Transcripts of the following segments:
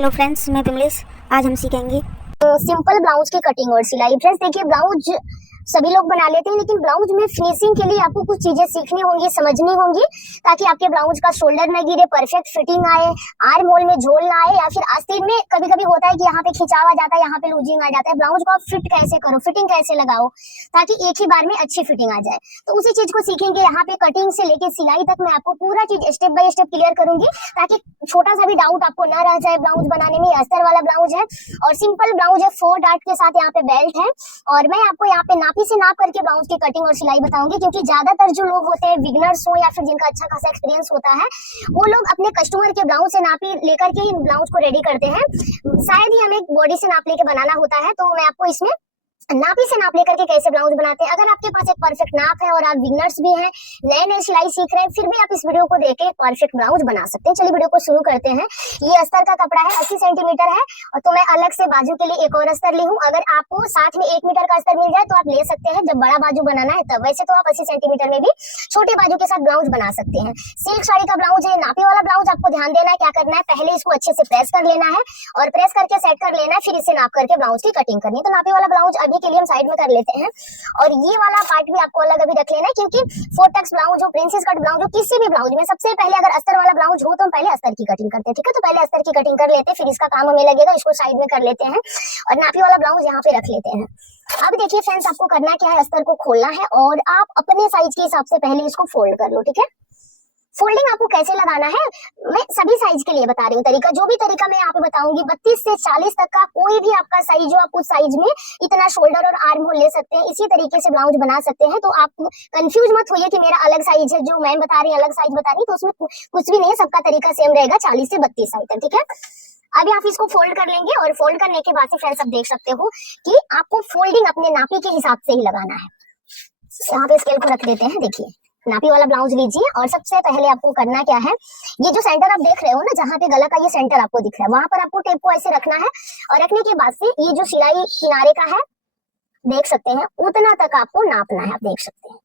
Hello friends, मैं विमलेश। आज हम सीखेंगे सिंपल ब्लाउज की कटिंग और सिलाई। फ्रेंड्स देखिए, ब्लाउज सभी लोग बना लेते हैं, लेकिन ब्लाउज में फिनिशिंग के लिए आपको कुछ चीजें सीखनी होंगी, समझनी होंगी, ताकि आपके ब्लाउज का शोल्डर न गिरे, परफेक्ट फिटिंग आए, आर्म होल में झोल ना आए, या फिर आस्तीन में कभी कभी होता है कि यहाँ पे खिंचाव आ जाता है, यहाँ पे लूजिंग आ जाता है। ब्लाउज को आप फिट कैसे करो, फिटिंग कैसे लगाओ, ताकि एक ही बार में अच्छी फिटिंग आ जाए। तो उसी चीज को सीखेंगे। यहाँ पे कटिंग से लेके सिलाई तक मैं आपको पूरा चीज स्टेप बाय स्टेप क्लियर करूंगी, ताकि छोटा सा भी डाउट आपको न रह जाए ब्लाउज बनाने में। अस्तर वाला ब्लाउज है और सिंपल ब्लाउज है, 4 डार्ट के साथ यहाँ पे बेल्ट है, और मैं आपको यहाँ पे नापी से नाप करके ब्लाउज की कटिंग और सिलाई बताऊंगी, क्योंकि ज्यादातर जो लोग होते हैं, बिगनर्स हो या फिर जिनका अच्छा खासा एक्सपीरियंस होता है, वो लोग अपने कस्टमर के ब्लाउज से नापी लेकर के ही ब्लाउज को रेडी करते हैं। शायद ही हमें बॉडी से नाप लेके बनाना होता है। तो मैं आपको इसमें नापी से नाप लेकर के कैसे ब्लाउज बनाते हैं। अगर आपके पास एक परफेक्ट नाप है और आप बिगनर्स भी हैं, नए नए सिलाई सीख रहे हैं, फिर भी आप इस वीडियो को देख के परफेक्ट ब्लाउज बना सकते हैं। चलिए वीडियो को शुरू करते हैं। ये अस्तर का कपड़ा है, 80 सेंटीमीटर है, और तो मैं अलग से बाजू के लिए एक और अस्तर ली हूँ। अगर आपको साथ में 1 मीटर का अस्तर मिल जाए तो आप ले सकते हैं, जब बड़ा बाजू बनाना है तब। वैसे तो आप 80 सेंटीमीटर में भी छोटे बाजू के साथ ब्लाउज बना सकते हैं। सिल्क साड़ी का ब्लाउज है, नापी वाला ब्लाउज। आपको ध्यान देना है, क्या करना है, पहले इसको अच्छे से प्रेस कर लेना है, और प्रेस करके सेट कर लेना है, फिर इसे नाप करके ब्लाउज की कटिंग करनी है। तो नापी वाला ब्लाउज अभी के लिए हम साइड में कर लेते हैं, और ये वाला पार्ट भी आपको अलग अभी रख लेना है, क्योंकि 4 टक्स ब्लाउज हो, प्रिंसेस कट ब्लाउज हो, किसी भी ब्लाउज में सबसे पहले अगर अस्तर वाला ब्लाउज हो तो हम पहले अस्तर की कटिंग करते हैं। ठीक है, तो पहले अस्तर की कटिंग कर लेते हैं, फिर इसका काम हमें लगेगा, इसको साइड में कर लेते हैं और नापी वाला ब्लाउज यहाँ पे रख लेते हैं। अब देखिए फ्रेंड्स, आपको करना क्या है, अस्तर को खोलना है और आप अपने साइज के हिसाब से पहले इसको फोल्ड कर लो। ठीक है, फोल्डिंग आपको कैसे लगाना है मैं सभी साइज के लिए बता रही हूँ तरीका। जो भी तरीका मैं यहाँ पे बताऊंगी, 32 से 40 तक का कोई भी आपका साइज हो, आप उस साइज में इतना शोल्डर और आर्म होल ले सकते हैं। इसी तरीके से ब्लाउज बना सकते हैं। तो आप कंफ्यूज मत होइए कि मेरा अलग साइज है, जो मैं बता रही हूँ अलग साइज बता रही हूँ, तो उसमें कुछ भी नहीं है, सबका तरीका सेम रहेगा 40 से 32 साइज तक। ठीक है, अभी आप इसको फोल्ड कर लेंगे, और फोल्ड करने के बाद से फ्रेंड्स आप देख सकते हो कि आपको फोल्डिंग अपने नापी के हिसाब से ही लगाना है। यहाँ पे स्केल को रख देते हैं। देखिए, नापी वाला ब्लाउज लीजिए, और सबसे पहले आपको करना क्या है, ये जो सेंटर आप देख रहे हो ना, जहाँ पे गला का ये सेंटर आपको दिख रहा है, वहां पर आपको टेप को ऐसे रखना है, और रखने के बाद से ये जो सिलाई किनारे का है, देख सकते हैं, उतना तक आपको नापना है। आप देख सकते हैं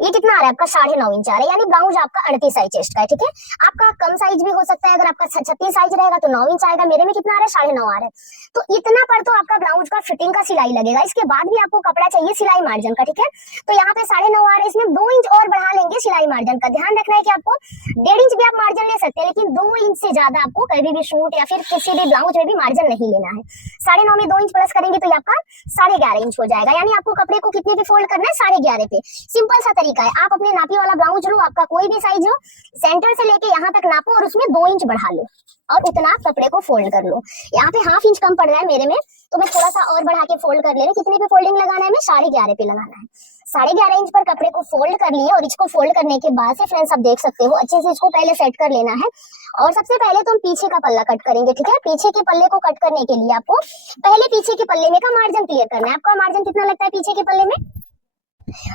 ये कितना आ रहा है आपका, 9.5 इंच आ रहा है, यानी ब्लाउज आपका 38 साइज चेस्ट का है। ठीक है, आपका कम साइज भी हो सकता है, अगर आपका 36 साइज रहेगा तो 9 इंच आएगा। मेरे में कितना आ रहा है, 9.5 आ रहा है। तो इतना पर तो आपका ब्लाउज का फिटिंग का सिलाई लगेगा। इसके बाद भी आपको कपड़ा चाहिए सिलाई मार्जिन का। ठीक है, तो यहाँ पे 9.5 आ रहा है, इसमें 2 इंच और बढ़ा लेंगे सिलाई मार्जिन का। ध्यान रखना है कि आपको 1.5 इंच भी आप मार्जिन ले सकते हैं, लेकिन 2 इंच से ज्यादा आपको कभी भी सूट या फिर किसी भी ब्लाउज में भी मार्जिन नहीं लेना है। 9.5 में 2 इंच प्लस करेंगे तो ये आपका 11.5 इंच हो जाएगा, यानी आपको कपड़े को कितने पे फोल्ड करना है, 11.5 पे। सिंपल सा तरीका है। आप अपने नापी वाला ब्लाउज लो, आपका कोई भी साइज हो, सेंटर से लेके यहाँ तक नापो, और उसमें 2 इंच बढ़ा लो, और उतना कपड़े को फोल्ड कर लो। यहाँ पे 1/2 इंच कम पड़ रहा है मेरे में, तो मैं थोड़ा सा और बढ़ा के फोल्ड कर ले रही। कितने पे फोल्डिंग लगाना है, मैं 11.5 पे लगाना है। 11.5 इंच पर कपड़े को फोल्ड कर लिए, और इसको फोल्ड करने के बाद से फ्रेंड्स आप देख सकते हो, अच्छे से इसको पहले सेट कर लेना है। और सबसे पहले तो हम पीछे का पल्ला कट करेंगे। ठीक है, पीछे के पल्ले को कट करने के लिए आपको पहले पीछे के पल्ले में का मार्जिन क्लियर करना है। आपका मार्जिन कितना लगता है पीछे के पल्ले में,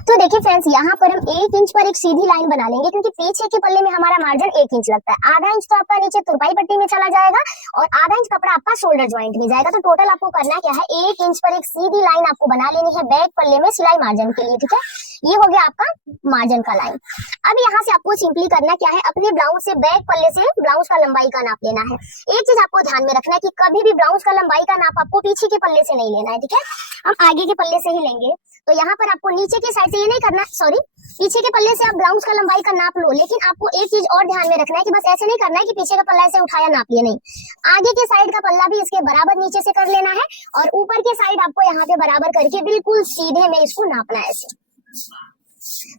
तो देखिए फ्रेंड्स, यहाँ पर हम 1 इंच पर एक सीधी लाइन बना लेंगे, क्योंकि पीछे के पल्ले में हमारा मार्जिन 1 इंच लगता है। आधा इंच तो आपका नीचे तुरपाई पट्टी में चला जाएगा, और आधा इंच कपड़ा आपका शोल्डर ज्वाइंट में जाएगा। तो टोटल आपको करना क्या है, 1 इंच पर एक सीधी लाइन आपको बना लेनी है बैक पल्ले में सिलाई मार्जिन के लिए। ठीक है, ये हो गया आपका मार्जिन का लाइन। अब यहाँ से आपको सिंपली करना क्या है, अपने ब्लाउज से बैक पल्ले से ब्लाउज का लंबाई का नाप लेना है। एक चीज आपको ध्यान में रखना है कि कभी भी ब्लाउज का लंबाई का नाप आपको पीछे के पल्ले से नहीं लेना है। ठीक है, हम आगे के पल्ले से ही लेंगे। तो यहाँ पर आपको नीचे के साइड से ये नहीं करना, सॉरी, पीछे के पल्ले से आप ब्लाउज का लंबाई का नाप लो, लेकिन आपको एक चीज और ध्यान में रखना है कि बस ऐसे नहीं करना है कि पीछे का पल्ला ऐसे उठाया नाप लिया, नहीं, आगे के साइड का पल्ला भी इसके बराबर नीचे से कर लेना है, और ऊपर के साइड आपको यहाँ पे बराबर करके बिल्कुल सीधे में इसको नापना है ऐसे।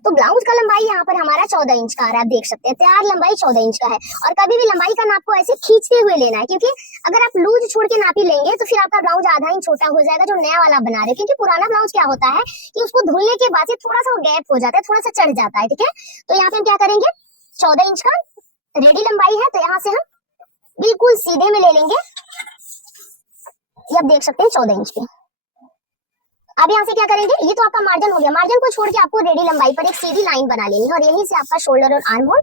तो ब्लाउज का लंबाई यहाँ पर हमारा 14 इंच का आ रहा है, आप देख सकते हैं, तैयार लंबाई 14 इंच का है। और कभी भी लंबाई का नाप को ऐसे खींचते हुए लेना है, क्योंकि अगर आप लूज छोड़ के नापी लेंगे तो फिर आपका ब्लाउज आधा इंच छोटा हो जाएगा, जो नया वाला बना रहे। क्योंकि पुराना ब्लाउज क्या होता है कि उसको धुलने के बाद से थोड़ा सा गैप हो जाता है, थोड़ा सा चढ़ जाता है। ठीक है, तो यहाँ पे हम क्या करेंगे, 14 इंच का रेडी लंबाई है, तो यहाँ से हम बिल्कुल सीधे में ले लेंगे। ये आप देख सकते हैं 14 इंच पे। अब यहाँ से क्या करेंगे, ये तो आपका मार्जिन हो गया, मार्जिन को छोड़ के आपको रेडी लंबाई पर एक सीधी लाइन बना लेनी है, और यहीं से आपका शोल्डर और आर्म होल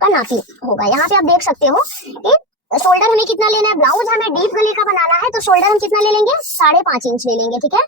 का नापी होगा। यहाँ पे आप देख सकते हो कि शोल्डर हमें कितना लेना है, ब्लाउज हमें डीप गले का बनाना है, तो शोल्डर हम कितना ले लेंगे, 5.5 इंच ले लेंगे। ठीक है,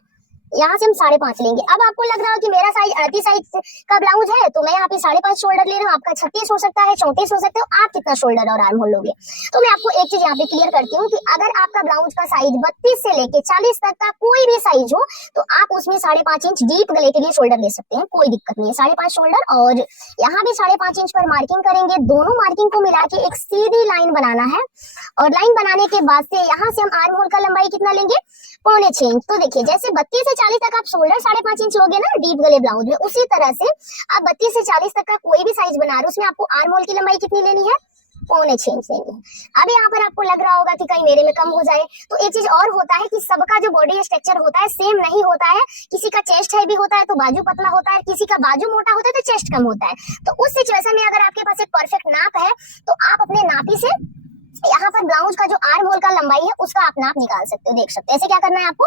यहाँ से हम 5.5 लेंगे। अब आपको लग रहा है कि मेरा साइज 38 साइज का ब्लाउज है तो मैं यहाँ पे 5.5 शोल्डर ले रहा हूँ, आपका 36 हो सकता है, 34 हो सकते हो, आप कितना शोल्डर और आर्म होल लोगे। तो मैं आपको एक चीज यहाँ पे क्लियर करती हूँ कि अगर आपका ब्लाउज का साइज 32 से लेके 40 तक का कोई भी साइज हो तो आप उसमें 5.5 इंच डीप गले के लिए शोल्डर ले सकते हैं, कोई दिक्कत नहीं है। 5.5 शोल्डर और यहाँ भी 5.5 इंच पर मार्किंग करेंगे, दोनों मार्किंग को मिला के एक सीधी लाइन बनाना है और लाइन बनाने के बाद से यहाँ से हम आर्म होल का लंबाई कितना लेंगे, 0.25 इंच। तो देखिए जैसे 32 से 40 तक आप शोल्डर 5.5 इंच लोगे ना डीप गले ब्लाउज में, उसी तरह से आप 32 से 40 तक का कोई भी साइज बना रहे हो उसमें आपको आर्म होल की लंबाई कितनी लेनी है, 0.25 इंच लेनी है। अब यहाँ पर आपको लग रहा होगा कि कहीं मेरे में कम हो जाए, तो एक चीज और होता है कि सबका जो बॉडी स्ट्रक्चर होता है सेम नहीं होता है, किसी का चेस्ट हैवी होता है तो बाजू पतला होता है, किसी का बाजू मोटा होता है तो चेस्ट कम होता है। तो उस सिचुएशन में अगर आपके पास एक परफेक्ट नाप है तो आप अपने नापी से यहाँ पर ब्लाउज का जो आर्म होल का लंबाई है उसका आप नाप निकाल सकते हो, देख सकते हो। ऐसे क्या करना है आपको,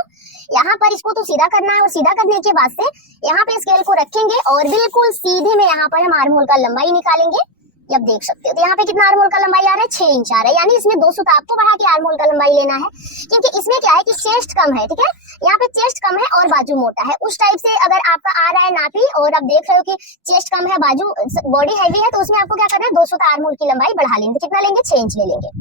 यहाँ पर इसको तो सीधा करना है और सीधा करने के बाद से यहाँ पे स्केल को रखेंगे और बिल्कुल सीधे में यहाँ पर हम आर्म होल का लंबाई निकालेंगे। अब देख सकते हो तो यहाँ पे कितना आर्म होल का लंबाई आ रहा है, 6 इंच आ रहा है, यानी इसमें 2 सूता आपको बढ़ा के आर्म होल का लंबाई लेना है, क्योंकि इसमें क्या है कि चेस्ट कम है, ठीक है, यहाँ पे चेस्ट कम है और बाजू मोटा है। उस टाइप से अगर आपका आ रहा है नापी और आप देख रहे हो कि चेस्ट कम है बाजू बॉडी हैवी है तो उसमें आपको क्या करना है, 2 सूता आर्म होल की लंबाई बढ़ा लेंगे। कितना लेंगे, 6 इंच ले लेंगे।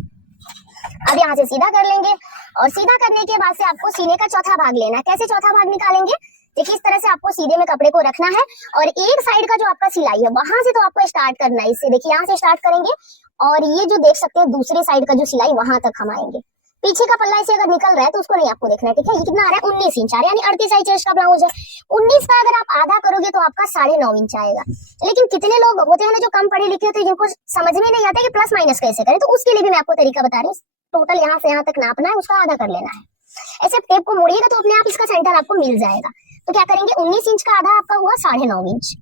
अब यहाँ से सीधा कर लेंगे और सीधा करने के बाद से आपको सीने का चौथा भाग लेना है। कैसे चौथा भाग निकालेंगे, देखिए इस तरह से आपको सीधे में कपड़े को रखना है और एक साइड का जो आपका सिलाई है वहां से तो आपको स्टार्ट करना है, इससे देखिए यहाँ से स्टार्ट करेंगे और ये जो देख सकते हैं दूसरे साइड का जो सिलाई वहां तक हम आएंगे। पीछे का पल्ला इसे अगर निकल रहा है तो उसको नहीं आपको देखना है, ठीक है। ये कितना आ रहा है, 19 इंच आ रहा है, यानी 38 साइज चेस्ट का ब्लाउज है। 19 का अगर आप आधा करोगे तो आपका 9.5 इंच आएगा। लेकिन कितने लोग होते हैं ना जो कम पढ़े लिखे होते हैं जिनको समझ में नहीं आता कि प्लस माइनस कैसे करें, तो उसके लिए भी मैं आपको तरीका बता रही हूँ। टोटल यहाँ से यहाँ तक नापना है, उसका आधा कर लेना है। ऐसे टेप को मोड़िएगा तो अपने आप इसका सेंटर आपको मिल जाएगा। तो क्या करेंगे, 19 इंच का आधा आपका हुआ 9.5 इंच,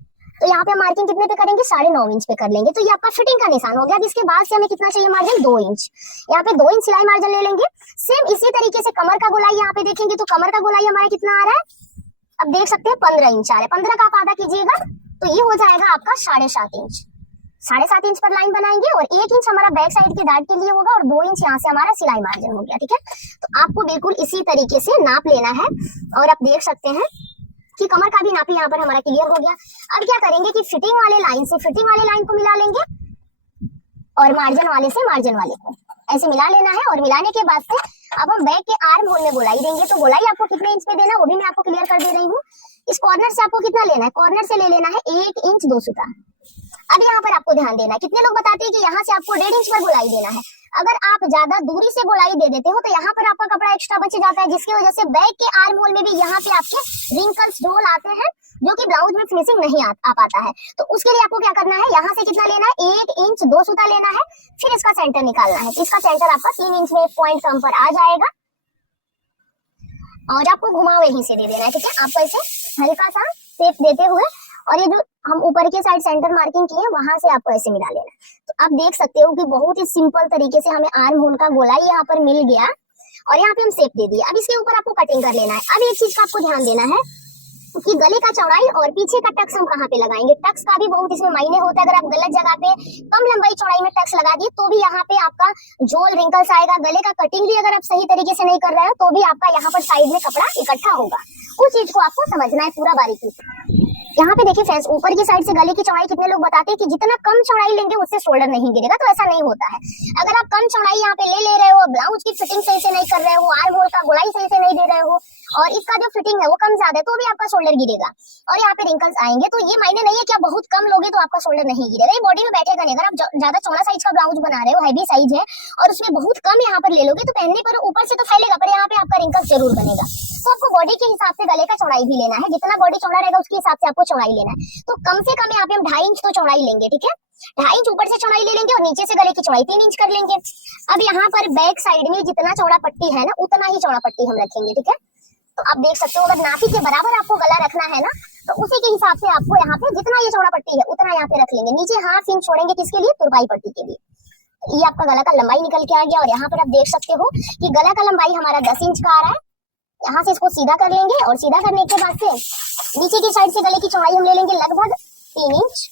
तो यहाँ पे मार्किंग कितने पे करेंगे, 9.5 इंच पे कर लेंगे। तो ये आपका फिटिंग का निशान हो गया। जिसके बाद से हमें कितना चाहिए मार्जिन, 2 इंच। यहाँ पे 2 इंच सिलाई मार्जिन ले लेंगे। सेम इसी तरीके से कमर का गोलाई यहाँ पे देखेंगे तो कमर का गोलाई हमारा कितना आ रहा है, अब देख सकते हैं 15 इंच आ रहा है। 15 का आप आधा कीजिएगा तो ये हो जाएगा आपका 7.5 इंच। 7.5 इंच पर लाइन बनाएंगे और 1 इंच हमारा बैक साइड के दाढ़ के लिए होगा और 2 इंच यहाँ से हमारा सिलाई मार्जिन हो गया, ठीक है। तो आपको बिल्कुल इसी तरीके से नाप लेना है और आप देख सकते हैं कि कमर का भी नाप यहाँ पर हमारा क्लियर हो गया। अब क्या करेंगे कि फिटिंग वाले लाइन से फिटिंग वाले लाइन को मिला लेंगे और मार्जिन वाले से मार्जिन वाले को ऐसे मिला लेना है। और मिलाने के बाद से अब हम बैक के आर्म होल में गोलाई देंगे। तो गोलाई आपको कितने इंच पे देना वो भी मैं आपको क्लियर कर दे रही हूँ। इस कॉर्नर से आपको कितना लेना है, कॉर्नर से ले लेना है 1 इंच 2 सूता। अब यहाँ पर आपको ध्यान देना है, कितने लोग बताते हैं कि यहाँ से आपको 1.5 इंच पर गोलाई देना है। अगर आप ज्यादा दूरी से गोलाई दे देते हो तो यहाँ पर आपका कपड़ा एक्स्ट्रा बच जाता है, जिसकी वजह से बैक के आर्म होल में भी यहाँ पे आपके रिंकल्स ढोल आते हैं जो कि ब्लाउज में फिनिशिंग नहीं आ पाता है। तो उसके लिए आपको क्या करना है, यहाँ से कितना लेना है, 1 इंच 2 सूता लेना है, फिर इसका सेंटर निकालना है। इसका सेंटर आपका 3 इंच में 1 पॉइंट कम पर आ जाएगा और आपको घुमाव यहीं से दे देना है, ठीक है। आपको ऐसे हल्का सा शेप देते हुए और ये जो हम ऊपर के साइड सेंटर मार्किंग की है वहां से आपको ऐसे मिला लेना है। तो आप देख सकते हो कि बहुत ही सिंपल तरीके से हमें आर्म होल का गोलाई यहाँ पर मिल गया और यहाँ पे हम शेप दे दिया। अब इसके ऊपर आपको कटिंग कर लेना है। अब एक चीज का आपको ध्यान देना है कि गले का चौड़ाई और पीछे का टक्स हम कहाँ पे लगाएंगे। टक्स का भी बहुत इसमें मायने होता है। अगर आप गलत जगह पे कम लंबाई चौड़ाई में टक्स लगा दिए तो भी यहाँ पे आपका जोल रिंकल्स आएगा। गले का कटिंग भी अगर आप सही तरीके से नहीं कर रहे हो तो भी आपका यहाँ पर साइड में कपड़ा इकट्ठा होगा। उस चीज को आपको समझना है पूरा बारीकी से। यहाँ पे देखिए फ्रेंड्स, ऊपर की साइड से गले की चौड़ाई कितने लोग बताते हैं कि जितना कम चौड़ाई लेंगे उससे शोल्डर नहीं गिरेगा, तो ऐसा नहीं होता है। अगर आप कम चौड़ाई यहाँ पे ले रहे हो, ब्लाउज की फिटिंग सही से नहीं कर रहे हो, आर्म होल का गोलाई सही से नहीं दे रहे हो और इसका जो फिटिंग है वो कम ज्यादा है तो भी आपका शोल्डर गिरेगा और यहाँ पे रिंकल्स आएंगे। तो ये मायने नहीं है कि आप बहुत कम लोगे तो आपका शोल्डर नहीं गिरेगा, ये बॉडी में बैठेगा नहीं। अगर आप ज्यादा चौड़ा साइज का ब्लाउज बना रहे हो, हैवी साइज है और उसमें बहुत कम यहाँ पर ले लोगे तो पहनने पर ऊपर से तो फैलेगा पर यहाँ पे आपका रिंकल्स जरूर बनेगा। तो आपको बॉडी के हिसाब से गले का चौड़ाई भी लेना है, जितना बॉडी चौड़ा रहेगा उसके हिसाब से आपको चौड़ाई लेना है। तो कम से कम यहाँ पे हम 2.5 इंच तो चौड़ाई लेंगे, ठीक है। 2.5 इंच ऊपर से चौड़ाई ले लेंगे और नीचे से गले की चौड़ाई 3 इंच कर लेंगे। अब यहाँ पर बैक साइड में जितना चौड़ा पट्टी है ना उतना ही चौड़ा पट्टी हम रखेंगे, ठीक है। तो आप देख सकते हो अगर नाभि के बराबर आपको गला रखना है ना तो उसी के हिसाब से आपको यहाँ पे जितना ये चौड़ा पट्टी है उतना यहाँ पे रख लेंगे। नीचे 1/2 इंच छोड़ेंगे किसके लिए, तुरपाई पट्टी के लिए। ये आपका गला का लंबाई निकल के आ गया और यहाँ पर आप देख सकते हो कि गला का लंबाई हमारा 10 इंच का आ रहा है। यहाँ से इसको सीधा कर लेंगे और सीधा करने के बाद से नीचे की साइड से गले की चौड़ाई हम ले लेंगे लगभग 3 इंच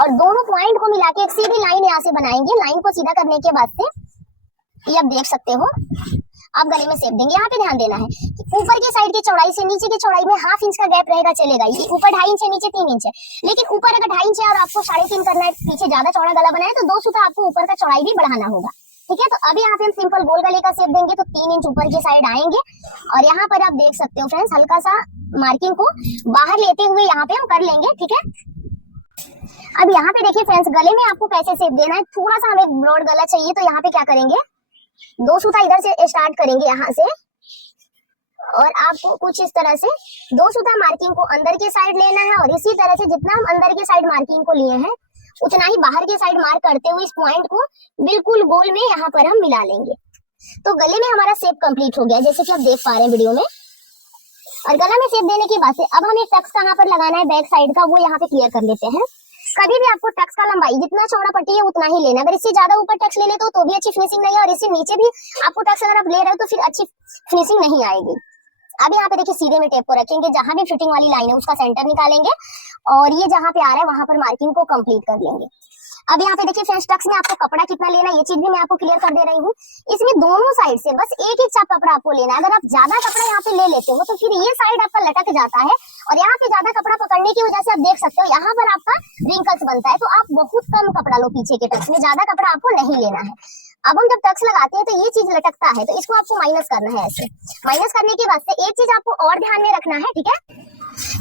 और दोनों पॉइंट को मिला के एक सीधी लाइन यहाँ से बनाएंगे। लाइन को सीधा करने के बाद से ये आप देख सकते हो आप गले में शेप देंगे। यहाँ पे ध्यान देना है कि ऊपर के साइड की चौड़ाई से नीचे की चौड़ाई में 1/2 इंच का गैप रहेगा, चलेगा। ये ऊपर 2.5 इंच है, नीचे 3 इंच है, लेकिन ऊपर अगर 2.5 इंच है और आपको 3.5 करना है, पीछे ज्यादा चौड़ा गला बनाए तो 2 सूता आपको ऊपर का चौड़ाई भी बढ़ाना होगा, ठीक है। तो अभी यहाँ पे हम सिंपल गोल गले का शेप देंगे तो 3 इंच ऊपर के साइड आएंगे और यहाँ पर आप देख सकते हो फ्रेंड्स, हल्का सा मार्किंग को बाहर लेते हुए यहाँ पे हम कर लेंगे, ठीक है। अब यहाँ पे देखिए फ्रेंड्स, गले में आपको कैसे शेप देना है, थोड़ा सा हमें ब्रॉड गला चाहिए तो यहाँ पे क्या करेंगे, 2 सूता इधर से स्टार्ट करेंगे यहाँ से और आपको कुछ इस तरह से 2 सूता मार्किंग को अंदर के साइड लेना है और इसी तरह से जितना हम अंदर के साइड मार्किंग को लिए हैं उतना ही बाहर के साइड मार्क करते हुए इस पॉइंट को बिल्कुल गोल में यहाँ पर हम मिला लेंगे। तो गले में हमारा शेप कंप्लीट हो गया, जैसे कि आप देख पा रहे हैं वीडियो में। और गला में शेप देने के बाद से अब हमें टक्स कहाँ पर लगाना है बैक साइड का, वो यहाँ पे क्लियर कर लेते हैं। कभी भी आपको टक्स का लंबाई जितना चौड़ा पट्टी है उतना ही लेना, अगर इससे ज्यादा ऊपर टक्स ले लेते हो तो भी अच्छी फिनिशिंग नहीं है और इससे नीचे भी आपको टक्स अगर आप ले रहे हो तो फिर अच्छी फिनिशिंग नहीं आएगी। अब यहाँ पे देखिए सीधे में टेप को रखेंगे, जहां भी फिटिंग वाली लाइन है उसका सेंटर निकालेंगे और ये जहां पे आ रहा है वहां पर मार्किंग को कंप्लीट कर लेंगे। अब यहाँ पे देखिए फ्रेंड्स, टक्स में आपको कपड़ा कितना लेना है ये चीज भी मैं आपको क्लियर कर दे रही हूँ। इसमें दोनों साइड से बस एक चाप कपड़ा आपको लेना है। अगर आप ज्यादा कपड़ा यहाँ पे ले लेते हो तो फिर ये साइड आपका लटक जाता है और यहाँ पे ज्यादा कपड़ा पकड़ने की वजह से आप देख सकते हो यहाँ पर आपका रिंकल्स बनता है। तो आप बहुत कम कपड़ा लो पीछे के टक्स में, ज्यादा कपड़ा आपको नहीं लेना है। अब हम जब टक्स लगाते हैं तो ये चीज लटकता है तो इसको आपको माइनस करना है। ऐसे माइनस करने के बाद से एक चीज आपको और ध्यान में रखना है, ठीक है,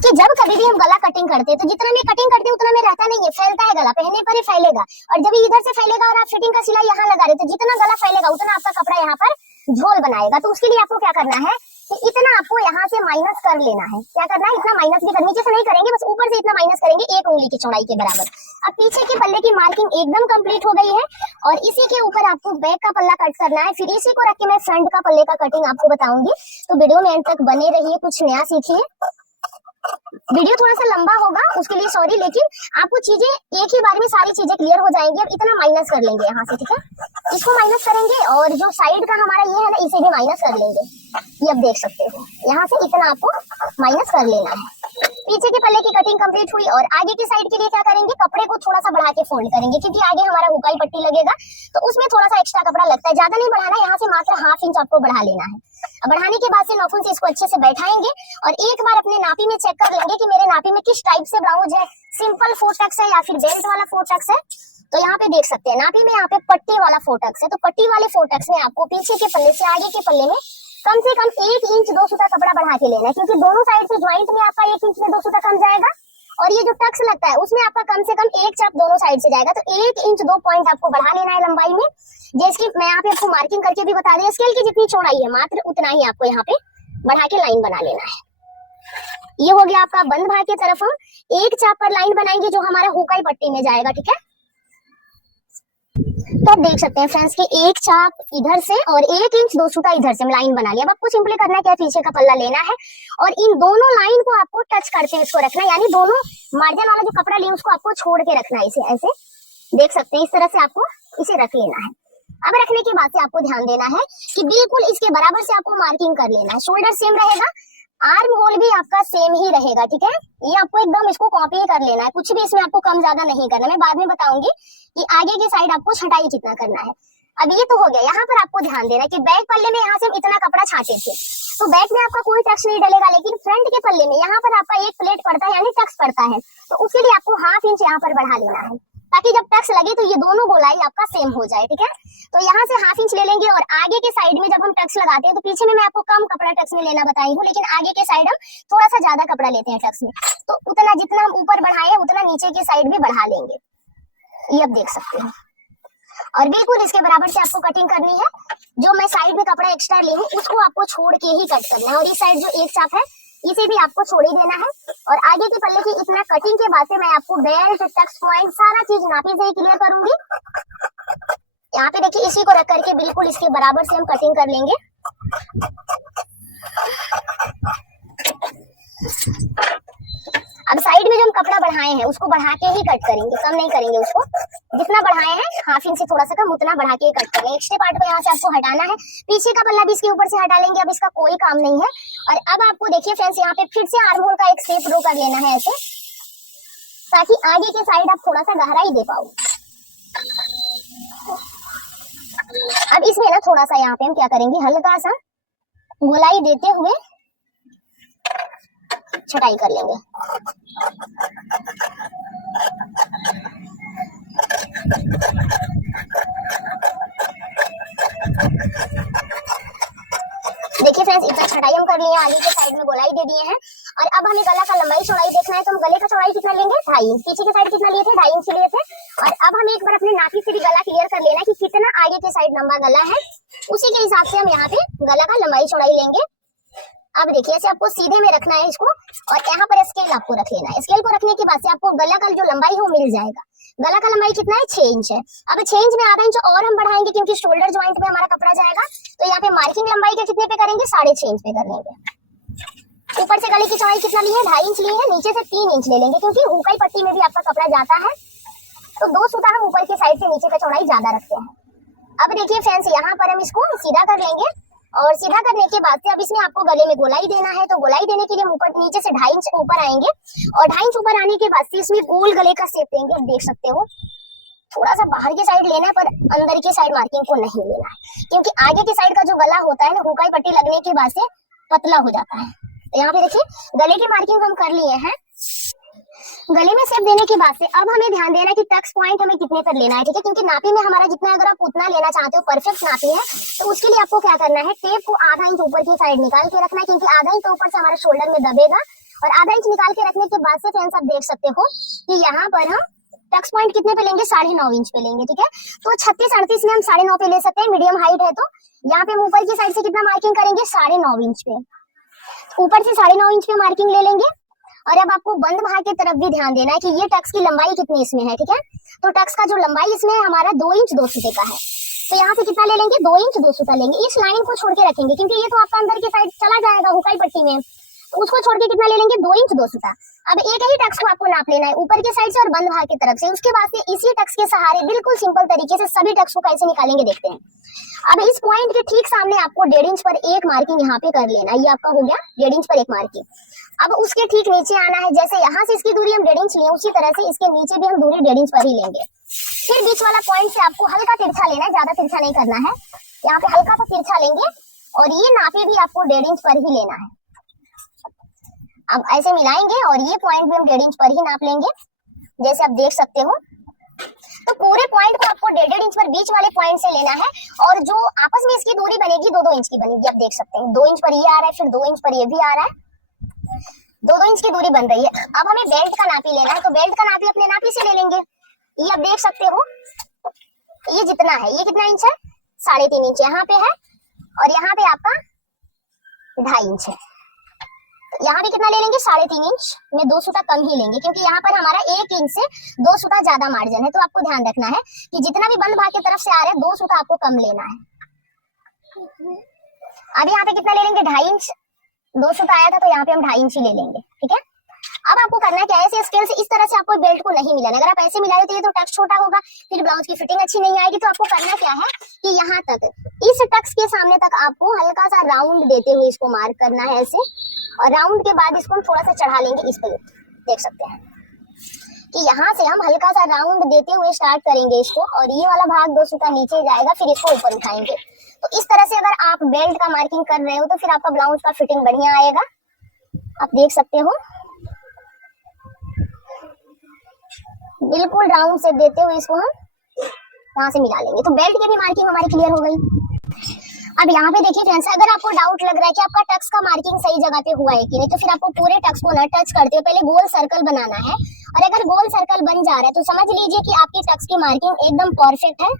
कि जब कभी भी हम गला कटिंग करते हैं तो जितना में कटिंग करते हैं उतना में रहता नहीं है, फैलता है गला, पहनने पर ही फैलेगा। और जब इधर से फैलेगा और आप फिटिंग का सिलाई यहाँ लगा रहे तो जितना गला फैलेगा उतना आपका कपड़ा यहाँ पर झोल बनाएगा। तो उसके लिए आपको क्या करना है कि इतना आपको यहाँ से माइनस कर लेना है। क्या करना है, इतना माइनस भी नीचे से नहीं करेंगे, बस ऊपर से इतना माइनस करेंगे 1 उंगली की चौड़ाई के बराबर। अब पीछे के पल्ले की मार्किंग एकदम कंप्लीट हो गई है और इसी के ऊपर आपको बैक का पल्ला कट करना है। फिर इसी को रख के मैं फ्रंट का पल्ले का कटिंग आपको बताऊंगी, तो वीडियो में एंड तक बने रहिए, कुछ नया सीखिए। वीडियो थोड़ा सा लंबा होगा उसके लिए सॉरी, लेकिन आपको चीजें एक ही बार में सारी चीजें क्लियर हो जाएंगी। अब इतना माइनस कर लेंगे यहाँ से, ठीक है, इसको माइनस करेंगे और जो साइड का हमारा ये है ना इसे भी माइनस कर लेंगे। ये अब देख सकते हो यहाँ से इतना आपको माइनस कर लेना है। पीछे के पल्ले की कटिंग कंप्लीट हुई और आगे की साइड के लिए क्या करेंगे, कपड़े को थोड़ा सा बढ़ा के फोल्ड करेंगे क्योंकि आगे हमारा हुकाई पट्टी लगेगा तो उसमें थोड़ा सा एक्स्ट्रा कपड़ा लगता है, ज्यादा नहीं बढ़ाना, यहाँ से मात्र 1/2 इंच आपको बढ़ा लेना है। बढ़ाने के बाद से नाखून से इसको अच्छे से बैठाएंगे और एक बार अपने नापी में चेक कर लेंगे कि मेरे नापी में किस टाइप से ब्लाउज है, सिंपल 4 टक्स है या फिर बेल्ट वाला 4 टक्स है। तो यहाँ पे देख सकते हैं नापी में यहाँ पे पट्टी वाला 4 टक्स है, तो पट्टी वाले 4 टक्स में आपको पीछे के पल्ले से आगे के पल्ले में कम से कम 1 इंच 2 सूता कपड़ा बढ़ा के लेना है क्योंकि दोनों साइड से ज्वाइंट में आपका 1 इंच में 2 सूता कम जाएगा और ये जो टक्स लगता है उसमें आपका कम से कम 1 चाप दोनों साइड से जाएगा। तो 1 इंच 2 पॉइंट आपको बढ़ा लेना है लंबाई में, जैसे मैं यहाँ पे आपको मार्किंग करके भी बता दें, स्केल की जितनी चौड़ाई है मात्र उतना ही आपको यहाँ पे बढ़ा के लाइन बना लेना है। ये हो गया आपका बंद भाग की तरफ हम 1 चाप पर लाइन बनाएंगे जो हमारा हुकाई पट्टी में जाएगा, ठीक है। तो आप देख सकते हैं फ्रेंड्स कि 1 चाप इधर से और 1 इंच 2 सूता इधर से लाइन बना लिया। अब आपको सिंपली करना है क्या, पीछे का पल्ला लेना है और इन दोनों लाइन को आपको टच करते हैं इसको रखना है, यानी दोनों मार्जिन वाला जो कपड़ा लिए उसको आपको छोड़ के रखना है। इसे ऐसे देख सकते हैं, इस तरह से आपको इसे रख लेना है। अब रखने के बाद से आपको ध्यान देना है कि बिल्कुल इसके बराबर से आपको मार्किंग कर लेना है। शोल्डर सेम रहेगा, आर्म होल भी आपका सेम ही रहेगा, ठीक है। ये आपको एकदम इसको कॉपी कर लेना है, कुछ भी इसमें आपको कम ज्यादा नहीं करना। मैं बाद में बताऊंगी कि आगे की साइड आपको छटाई कितना करना है। अब ये तो हो गया, यहाँ पर आपको ध्यान देना है कि बैक पल्ले में यहाँ से हम इतना कपड़ा छाटे थे तो बैक में आपका कोई टक्स नहीं डलेगा, लेकिन फ्रंट के पल्ले में यहाँ पर आपका एक प्लेट पड़ता है यानी टक्स पड़ता है, तो उसके लिए आपको 1/2 इंच यहाँ पर बढ़ा लेना है ताकि जब टक्स लगे तो ये दोनों गोलाई आपका सेम हो जाए, ठीक है। तो यहाँ से 1/2 इंच ले लेंगे और आगे के साइड में जब हम टक्स लगाते हैं तो पीछे में मैं आपको कम कपड़ा टक्स में लेना बताई हूँ, लेकिन आगे के साइड हम थोड़ा सा ज्यादा कपड़ा लेते हैं टक्स में, तो उतना जितना हम ऊपर बढ़ाए उतना नीचे की साइड भी बढ़ा लेंगे। ये आप देख सकते हैं और बिल्कुल इसके बराबर से आपको कटिंग करनी है। जो मैं साइड में कपड़ा एक्स्ट्रा ली हूँ उसको आपको छोड़ के ही कट करना है और इस साइड जो 1 चाप है इसे भी आपको छोड़ ही देना है। और आगे के पल्ले की इतना कटिंग के बाद से मैं आपको बेल्ट टक्स पॉइंट सारा चीज नापी से ही क्लियर करूंगी। यहाँ पे देखिए इसी को रख करके बिल्कुल इसके बराबर से हम कटिंग कर लेंगे। अब साइड में जो हम कपड़ा बढ़ाए हैं उसको बढ़ा के ही कट करेंगे, कम नहीं करेंगे उसको। जितना बढ़ाए हैं 1/2 इंच से थोड़ा सा कम उतना बढ़ा के कट करेंगे। एक्स्ट्रा पार्ट को यहाँ से आपको हटाना है, पीछे का पल्ला भी इसके ऊपर से हटा लेंगे, अब इसका कोई काम नहीं है। और अब आपको देखिए फ्रेंड्स यहाँ पे फिर से आर्म होल का एक शेप ड्रॉ कर लेना है ऐसे, ताकि आगे के साइड आप थोड़ा सा गहराई दे पाओ। अब इसमें ना थोड़ा सा यहाँ पे हम क्या करेंगे, हल्का सा गोलाई देते हुए छटाई कर लेंगे। देखिए फ्रेंड्स, इतना छटाई हम कर लिए, आगे के साइड में गोलाई दे दिए हैं। और अब हमें गला का लंबाई चौड़ाई देखना है, तो हम गले का चौड़ाई कितना लेंगे, 2.5 इंच। पीछे के साइड कितना लिए थे, 2.5 इंच लिए थे। और अब हमें एक बार अपने नापी से भी गला क्लियर कर लेना कि कितना आगे के साइड लंबा गला है, उसी के हिसाब से हम यहाँ पे गला का लंबाई चौड़ाई लेंगे। अब देखिए ऐसे आपको सीधे में रखना है इसको, और यहाँ पर स्केल आपको रख लेना है। स्केल को रखने के बाद से आपको गला का जो लंबाई है वो मिल जाएगा। गला का लंबाई कितना है, 6 इंच है। अब 6 इंच में आधा इंच और हम बढ़ाएंगे, क्योंकि शोल्डर ज्वाइंट पे हमारा कपड़ा जाएगा। तो यहाँ पे मार्किंग लंबाई के कितने पे करेंगे, 6.5 इंच पे कर लेंगे। ऊपर से गले की चौड़ाई कितना ली है, 2.5 इंच ली है। नीचे से 3 इंच ले लेंगे, क्योंकि हुकाई पट्टी में भी आपका कपड़ा जाता है, तो 2 सूता हम ऊपर की साइड से नीचे का चौड़ाई ज्यादा रखते हैं। अब देखिए फ्रेंड्स, यहाँ पर हम इसको सीधा कर लेंगे, और सीधा करने के बाद से अब इसमें आपको गले में गोलाई देना है। तो गोलाई देने के लिए हम ऊपर नीचे से 2.5 इंच ऊपर आएंगे, और 2.5 इंच ऊपर आने के बाद से इसमें गोल गले का शेप देंगे। आप देख सकते हो, थोड़ा सा बाहर की साइड लेना है, पर अंदर की साइड मार्किंग को नहीं लेना है, क्योंकि आगे की साइड का जो गला होता है ना, हुकाई पट्टी लगने के बाद से पतला हो जाता है। तो यहाँ पे देखिए गले की मार्किंग हम कर लिए हैं। गले में शेप देने के बाद से अब हमें ध्यान देना है कि टक्स पॉइंट हमें कितने पर लेना है, ठीक है। क्योंकि नापी में हमारा जितना, अगर आप उतना लेना चाहते हो, परफेक्ट नापी है, तो उसके लिए आपको क्या करना है, टेप को आधा इंच ऊपर की साइड निकाल के रखना है, क्योंकि आधा इंच ऊपर से हमारे शोल्डर में दबेगा। और आधा इंच निकाल के रखने के बाद से फ्रेंड्स आप देख सकते हो कि यहाँ पर हम टक्स पॉइंट कितने पे लेंगे, 9.5 इंच पे लेंगे, ठीक है। तो 36-38 में हम 9.5 पे ले सकते हैं, मीडियम हाइट है। तो यहाँ पे हम ऊपर की साइड से कितना मार्किंग करेंगे, 9.5 इंच पे। ऊपर से 9.5 इंच पे मार्किंग ले लेंगे। और अब आपको बंद भाग की तरफ भी ध्यान देना है कि ये टक्स की लंबाई कितनी इसमें है, ठीक है। तो टक्स का जो लंबाई इसमें है हमारा 2 इंच 2 सूते का है। तो यहाँ से कितना ले लेंगे, 2 इंच 2 सूता लेंगे। इस लाइन को छोड़ के रखेंगे, क्योंकि ये तो आपका अंदर की साइड चला जाएगा हुकाई पट्टी में, तो उसको छोड़ के कितना ले लेंगे, 2 इंच 2 सूता। अब एक ही टक्स को आपको नाप लेना है, ऊपर की साइड से और बंद भाग की तरफ से। उसके बाद से इसी टक्स के सहारे बिल्कुल सिंपल तरीके से सभी टक्स को कैसे निकालेंगे देखते हैं। अब इस पॉइंट के ठीक सामने आपको 1.5 इंच पर एक मार्किंग यहाँ पे कर लेना है। ये आपका हो गया 1.5 इंच पर एक मार्किंग। अब उसके ठीक नीचे आना है, जैसे यहाँ से इसकी दूरी हम 1.5 इंच लिए, उसी तरह से इसके नीचे भी हम दूरी 1.5 इंच पर ही लेंगे। फिर बीच वाला पॉइंट से आपको हल्का तिरछा लेना है, ज्यादा तिरछा नहीं करना है। यहाँ पे हल्का सा तिरछा लेंगे, और ये नापे भी आपको 1.5 इंच पर ही लेना है। अब ऐसे मिलाएंगे, और ये पॉइंट भी हम 1.5 इंच पर ही नाप लेंगे, जैसे आप देख सकते हो। तो पूरे पॉइंट को आपको 1.5 इंच पर बीच वाले पॉइंट से लेना है, और जो आपस में इसकी दूरी बनेगी 2-2 इंच की बनेगी। आप देख सकते हैं 2 इंच पर ये आ रहा है, फिर 2 इंच पर ये भी आ रहा है, 2-2 इंच की दूरी बन रही है। अब हमें बेल्ट का नापी लेना है, तो बेल्ट का नापी अपने नापी से ले लेंगे। ये आप देख सकते हो, ये जितना है, ये कितना इंच है, 3.5 इंच यहाँ पे है, और यहाँ पे आपका 2.5 इंच है। यहाँ भी कितना ले लेंगे, 3.5 इंच में 2 सूता कम ही लेंगे, क्योंकि यहाँ पर हमारा 1 इंच से 2 सूता ज्यादा मार्जिन है। तो आपको ध्यान रखना है कि जितना भी बंद भाग की तरफ से आ रहा है, 2 सूता आपको कम लेना है। अब यहाँ पे कितना ले लेंगे, 2.5 इंच। 2 सूता आया था, तो यहाँ पे हम 2.5 इंच ही ले लेंगे, ठीक है। अब आपको करना क्या है, ऐसे स्केल से इस तरह से आपको बेल्ट को नहीं मिलाना। अगर आप ऐसे मिला देते तो टक्स छोटा होगा, फिर ब्लाउज की फिटिंग अच्छी नहीं आएगी। तो आपको करना क्या है कि यहाँ तक, इस टक्स के सामने तक आपको हल्का सा राउंड देते हुए इसको मार्क करना है ऐसे, और राउंड के बाद इसको हम थोड़ा सा चढ़ा लेंगे। इस पे देख सकते हैं कि यहाँ से हम हल्का सा राउंड देते हुए स्टार्ट करेंगे इसको, और ये वाला भाग 2 सूता नीचे जाएगा, फिर इसको ऊपर उठाएंगे। तो इस तरह से अगर आप बेल्ट का मार्किंग कर रहे हो, तो फिर आपका ब्लाउज का फिटिंग बढ़िया आएगा। आप देख सकते हो, बिल्कुल राउंड शेप देते हुए इसको हम यहाँ से मिला लेंगे। तो बेल्ट की भी मार्किंग हमारी क्लियर हो गई। अब यहाँ पे देखिए फ्रेंड्स, अगर आपको डाउट लग रहा है कि आपका टक्स का मार्किंग सही जगह पे हुआ है कि नहीं, तो फिर आपको पूरे टक्स को ना टच करते हुए पहले गोल सर्कल बनाना है। और अगर गोल सर्कल बन जा रहा है, तो समझ लीजिए कि आपके टक्स की मार्किंग एकदम परफेक्ट है।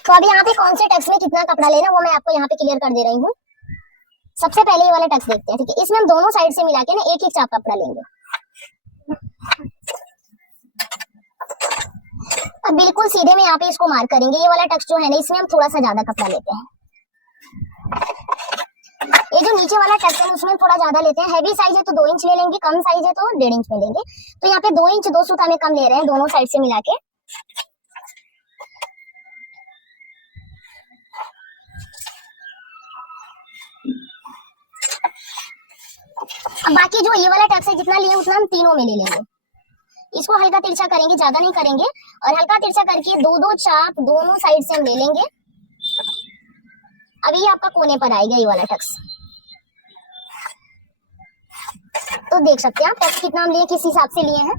तो अभी यहाँ पे कौन से टक्स में कितना कपड़ा लेना, वो मैं आपको यहाँ पे क्लियर कर दे रही हूँ। सबसे पहले ये वाला टक्स देखते हैं, ठीक है। इसमें हम दोनों साइड से मिला के ना एक चाप कपड़ा लेंगे। अब बिल्कुल सीधे में यहाँ पे इसको मार्क करेंगे। ये वाला टक्स जो है ना, इसमें हम थोड़ा सा ज्यादा कपड़ा लेते हैं। ये जो नीचे वाला टक्स है उसमें थोड़ा ज्यादा लेते हैं। हैवी साइज है तो 2 इंच ले लेंगे, कम साइज है तो 1.5 इंच में लेंगे। तो यहाँ पे 2 इंच 2 सूता में कम ले रहे हैं, दोनों साइड से मिला के। अब बाकी जो ये वाला टक्स है जितना लिए उतना हम तीनों में ले लेंगे। इसको हल्का तिरछा करेंगे, ज्यादा नहीं करेंगे, और हल्का तिरछा करके दो दो चाप दोनों साइड से हम ले लेंगे। अभी आपका कोने पर आएगा ये वाला टक्स। तो देख सकते हैं आप टक्स कितना हम लिए, किस हिसाब से लिए हैं।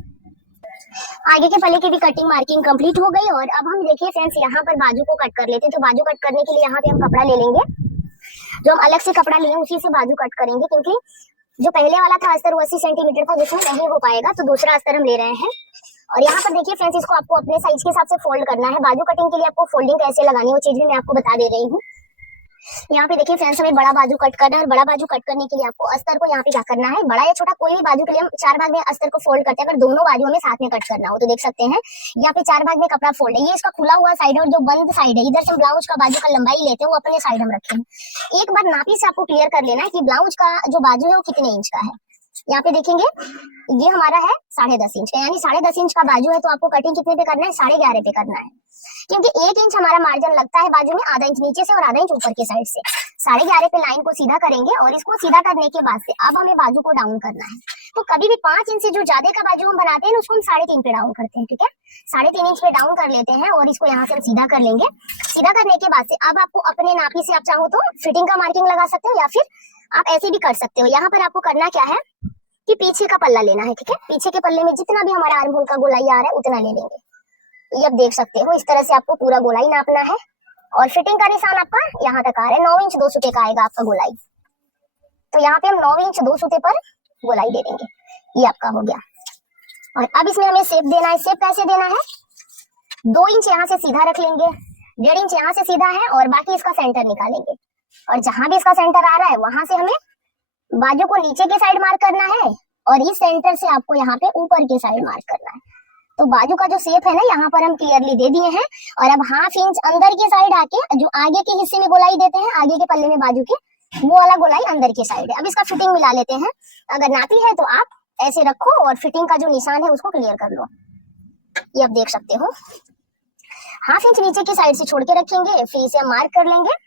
आगे के पल्ले की भी कटिंग मार्किंग कंप्लीट हो गई। और अब हम देखिए फ्रेंड्स यहाँ पर बाजू को कट कर लेते हैं। तो बाजू कट करने के लिए यहाँ पे हम कपड़ा ले लेंगे, जो हम अलग से कपड़ा लिए उसी से बाजू कट करेंगे, क्योंकि जो पहले वाला था अस्तर वो 80 सेंटीमीटर था, जिसमें नहीं हो पाएगा, तो दूसरा अस्तर हम ले रहे हैं। और यहाँ पर देखिए फ्रेंड्स, इसको आपको अपने साइज के हिसाब से फोल्ड करना है। बाजू कटिंग के लिए आपको फोल्डिंग कैसे लगानी है वो चीज भी मैं आपको बता दे रही हूँ। यहाँ पे देखिए फ्रेंड्स, हमें बड़ा बाजू कट करना है, और बड़ा बाजू कट करने के लिए आपको अस्तर को यहाँ पे क्या करना है, बड़ा या छोटा कोई भी बाजू के लिए हम 4 भाग में अस्तर को फोल्ड करते हैं। अगर दोनों बाजू हमें साथ में कट करना हो तो देख सकते हैं यहाँ पे 4 भाग में कपड़ा फोल्ड है। ये इसका खुला हुआ साइड है, और जो बंद साइड है इधर से हम ब्लाउज का बाजू का लंबाई लेते हैं वो अपने साइड हम रखेंगे। एक बार नापी से आपको क्लियर कर लेना है कि ब्लाउज का जो बाजू है वो कितने इंच का है। यहाँ पे देखेंगे ये हमारा है 10.5 इंच का, यानी 10.5 इंच का बाजू है। तो आपको कटिंग कितने पे करना है, 11.5 पे करना है, क्योंकि 1 इंच हमारा मार्जिन लगता है बाजू में, आधा इंच नीचे से और आधा इंच ऊपर की साइड से। 11.5 पे लाइन को सीधा करेंगे, और इसको सीधा करने के बाद से अब हमें बाजू को डाउन करना है। तो कभी भी 5 इंच से जो ज्यादा का बाजू हम बनाते हैं उसको हम 3.5 पे डाउन करते हैं, ठीक है। 3.5 इंच पे डाउन कर लेते हैं, और इसको यहाँ से हम सीधा कर लेंगे। सीधा करने के बाद से अब आपको अपने नापी से आप चाहो तो फिटिंग का मार्किंग लगा सकते हो, या फिर आप ऐसे भी कर सकते हो। यहाँ पर आपको करना क्या है कि पीछे का पल्ला लेना है, ठीक है। पीछे के पल्ले में जितना भी हमारा आर्म होल का गोलाई आ रहा है उतना ले लेंगे। ये आप देख सकते हो, इस तरह से आपको पूरा गोलाई नापना है। और फिटिंग का निशान आपका यहाँ तक आ रहा है, 9 इंच 2 सूते का आएगा आपका गोलाई। तो यहाँ पे हम 9 इंच 2 सूते पर गोलाई दे देंगे। ये आपका हो गया। और अब इसमें हमें शेप देना है। शेप कैसे देना है, 2 इंच यहाँ से सीधा रख लेंगे, 1.5 इंच यहाँ से सीधा है, और बाकी इसका सेंटर निकालेंगे। और जहां भी इसका सेंटर आ रहा है वहां से हमें बाजू को नीचे के साइड मार्क करना है, और इस सेंटर से आपको यहाँ पे ऊपर के साइड मार्क करना है। तो बाजू का जो शेप है ना यहाँ पर हम क्लियरली दे दिए हैं। और अब 1/2 इंच अंदर के साइड आके जो आगे के हिस्से में गोलाई देते हैं, आगे के पल्ले में बाजू के, वो वाला गोलाई अंदर के साइड है। अब इसका फिटिंग मिला लेते हैं। अगर नापी है तो आप ऐसे रखो, और फिटिंग का जो निशान है उसको क्लियर कर लो। ये आप देख सकते हो, 1/2 इंच नीचे की साइड से छोड़ के रखेंगे, फिर इसे हम मार्क कर लेंगे।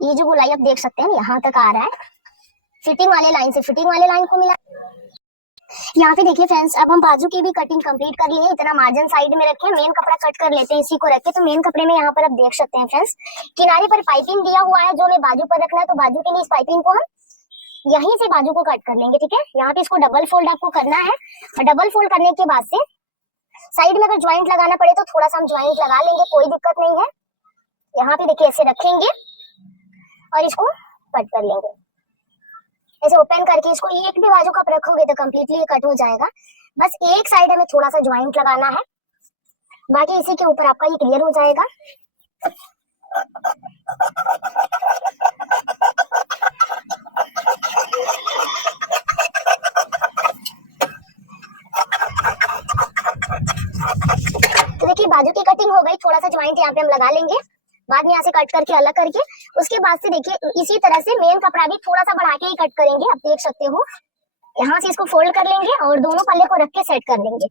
ये जो गोलाई आप देख सकते हैं यहाँ तक आ रहा है, फिटिंग वाले लाइन से फिटिंग वाले लाइन को मिला। यहाँ पे देखिए फ्रेंड्स, अब हम बाजू की भी कटिंग कंप्लीट कर लिए। इतना मार्जिन साइड में रखे, मेन कपड़ा कट कर लेते हैं, इसी को रखे। तो मेन कपड़े में यहाँ पर आप देख सकते हैं फ्रेंड्स, किनारे पर पाइपिंग दिया हुआ है जो हमें बाजू पर रखना है। तो बाजू के लिए इस पाइपिंग को हम यहीं से बाजू को कट कर लेंगे, ठीक है। यहाँ पे इसको डबल फोल्ड आपको करना है, और डबल फोल्ड करने के बाद से साइड में अगर ज्वाइंट लगाना पड़े तो थोड़ा सा हम ज्वाइंट लगा लेंगे, कोई दिक्कत नहीं है। यहाँ पे देखिए ऐसे रखेंगे और इसको कट कर लेंगे। ऐसे ओपन करके इसको एक भी बाजू कप रखोगे तो कंप्लीटली कट हो जाएगा। बस एक साइड हमें थोड़ा सा ज्वाइंट लगाना है, बाकी इसी के ऊपर आपका ये क्लियर हो जाएगा। तो देखिए बाजू की कटिंग हो गई, थोड़ा सा ज्वाइंट यहाँ पे हम लगा लेंगे, बाद में यहाँ से कट करके अलग करके। उसके बाद से देखिए इसी तरह से मेन कपड़ा भी थोड़ा सा बढ़ा के ही कट करेंगे। आप देख सकते हो, यहाँ से इसको फोल्ड कर लेंगे और दोनों पल्ले को रख के सेट कर लेंगे।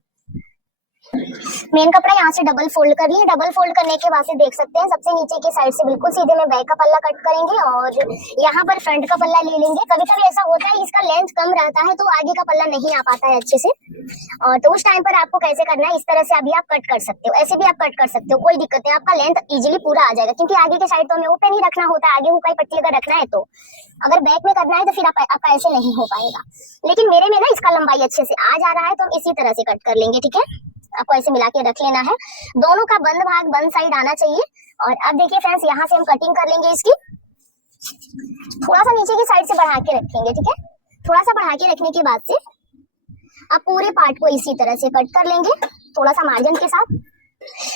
मेन कपड़ा यहाँ से डबल फोल्ड कर लिए। डबल फोल्ड करने के बाद से देख सकते हैं सबसे नीचे की साइड से बिल्कुल सीधे में बैक का पल्ला कट करेंगे, और यहाँ पर फ्रंट का पल्ला ले लेंगे। कभी कभी ऐसा होता है इसका लेंथ कम रहता है तो आगे का पल्ला नहीं आ पाता है अच्छे से, और तो उस टाइम पर आपको कैसे करना है, इस तरह से अभी आप कट कर सकते हो, ऐसे भी आप कट कर सकते हो, कोई दिक्कत नहीं, आपका लेंथ इजीली पूरा आ जाएगा। क्योंकि आगे के साइड तो हमें ओपन ही रखना होता है, आगे हुकाई पट्टी अगर रखना है तो। अगर बैक में करना है तो फिर आपका ऐसे नहीं हो पाएगा। लेकिन मेरे में ना इसका लंबाई अच्छे से आ जा रहा है तो हम इसी तरह से कट कर लेंगे, ठीक है। आपको ऐसे मिला के रख लेना है, दोनों का बंद भाग बंद साइड आना चाहिए। और अब देखिए फ्रेंड्स, यहाँ से हम कटिंग कर लेंगे इसकी, थोड़ा सा नीचे की साइड से बढ़ा के रखेंगे, ठीक है। थोड़ा सा बढ़ा के रखने के बाद से अब पूरे पार्ट को इसी तरह से कट कर लेंगे, थोड़ा सा मार्जिन के साथ।